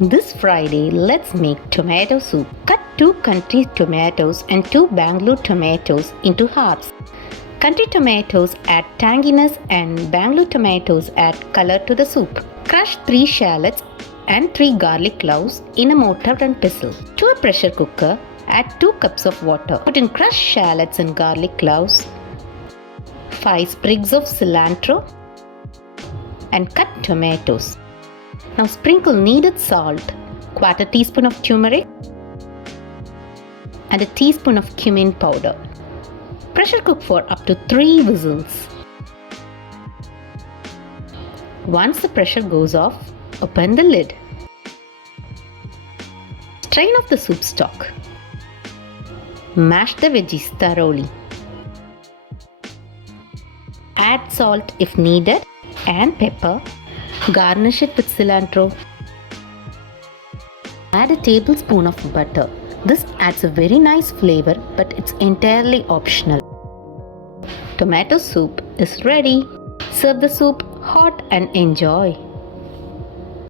This Friday, let's make tomato soup. Cut 2 country tomatoes and 2 Bangalore tomatoes into halves. Country tomatoes add tanginess and Bangalore tomatoes add color to the soup. Crush 3 shallots and 3 garlic cloves in a mortar and pestle. To a pressure cooker, add 2 cups of water. Put in crushed shallots and garlic cloves, 5 sprigs of cilantro and cut tomatoes. Now sprinkle needed salt, 1/4 teaspoon of turmeric and a teaspoon of cumin powder. Pressure cook for up to 3 whistles. Once the pressure goes off, open the lid. Strain off the soup stock. Mash the veggies thoroughly. Add salt if needed and pepper. Garnish it with cilantro. Add a tablespoon of butter. This adds a very nice flavor, but it's entirely optional. Tomato soup is ready. Serve the soup hot and enjoy.